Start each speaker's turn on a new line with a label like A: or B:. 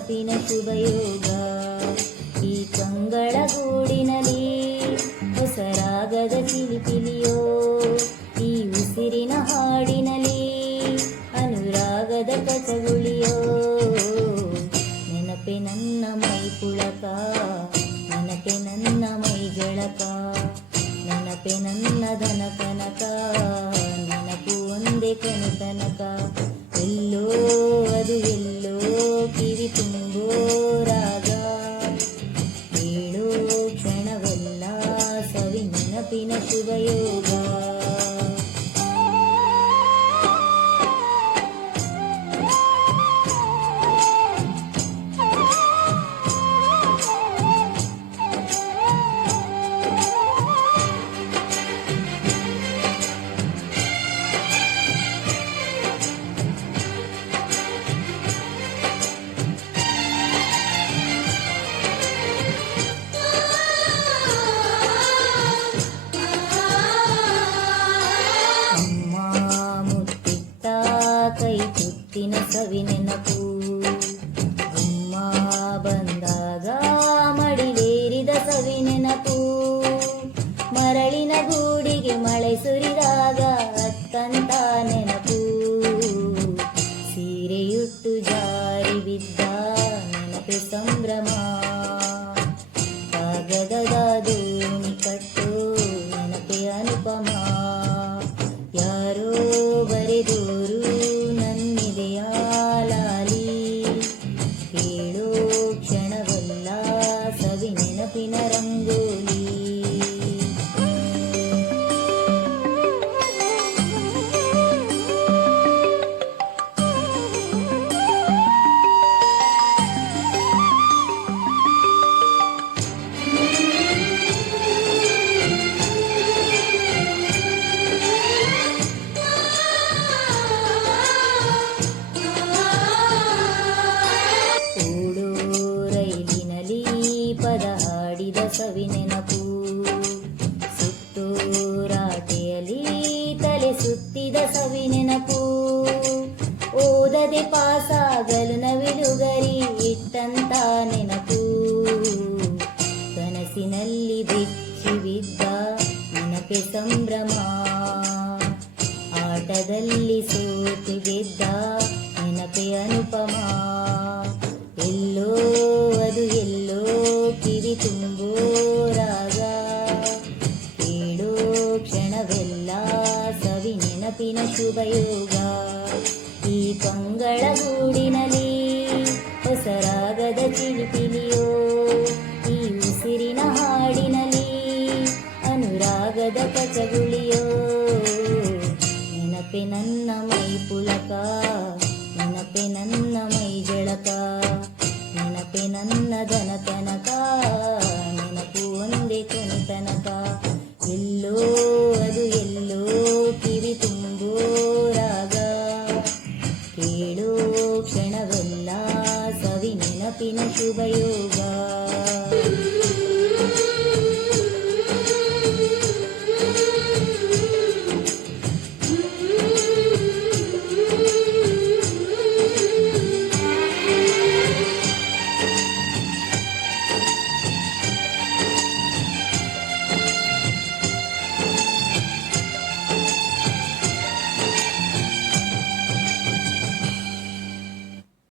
A: ನೆನಪಿನ ಶುಭಯೋಗ. ಈ ಕಂಗಳ ಗೂಡಿನಲ್ಲಿ ಹೊಸರಾಗದ ಚಿಲಿಪಿಲಿಯೋ ಈ ಉಸಿರಿನ ಹಾಡಿನಲ್ಲಿ ಅನುರಾಗದ ಕಥಗುಳಿಯೋ. ನೆನಪೆ ನನ್ನ ಮೈ ಪುಳಕ ನೆನಪೆ ನನ್ನ ಮೈ ಜಳಕ ನೆನಪೆ ನನ್ನ ಧನ ಕನಕ ನೆನಪು ಒಂದೇ ಕನು ತನಕ ಎಲ್ಲೋ ಅದು ಎಲ್ಲೋ ರಾಗ ಏಳೋ ಕ್ಷಣವೆಲ್ಲ ಸವಿ ನೆನಪಿನ ಶುಭಯೋಗ ನೆನಪು ಅಮ್ಮ ಬಂದಾಗ ಮಡಿಲೇರಿದ ಸವಿ ನೆನಪು. ಮರಳಿನ ಗೂಡಿಗೆ ಮಳೆ ಸುರಿದಾಗ ಅತ್ತಂತ ನೆನಪು. ಸೀರೆಯುಟ್ಟು ಜಾರಿ ಬಿದ್ದ ನೆನಪು ಸಂಭ್ರಮ. ಕಾಗದದ ದೋಣಿ ಕಟ್ಟು ನೆನಪೆ ಅನುಪಮ. ಸುತ್ತಿದ ಸವಿ ನೆನಪು. ಓದದೆ ಪಾಸಾಗಲು ನವಿಲುಗರಿ ಇಟ್ಟಂತ ನೆನಪು. ಕನಸಿನಲ್ಲಿ ಬಿಚ್ಚಿ ಬಿದ್ದ ನೆನಪೆ ಸಂಭ್ರಮ. ಆಟದಲ್ಲಿ ಸೋತು ಗೆದ್ದ ನೆನಪೆ ಅನುಪಮ. ಎಲ್ಲೋ ಅದು ಎಲ್ಲೋ ಕಿರಿ ತುಂಬೋ ಶುಭಯೋಗ ಈ ಪೊಂಗಳ ಗೂಡಿನಲ್ಲಿ ಹೊಸರಾಗದ ಚಿಲಿಪಿಲಿಯೋ. ಈ ಉಸಿರಿನ ಹಾಡಿನಲ್ಲಿ ಅನುರಾಗದ ಕಚಗುಳಿಯೋ ನೆನಪೆ ನನ್ನ ಮೈ ಪುಲಕ ನೆನಪೆ ನನ್ನ ಮೈ ಜಳಕ ನೆನಪೆ ನನ್ನ ಧನ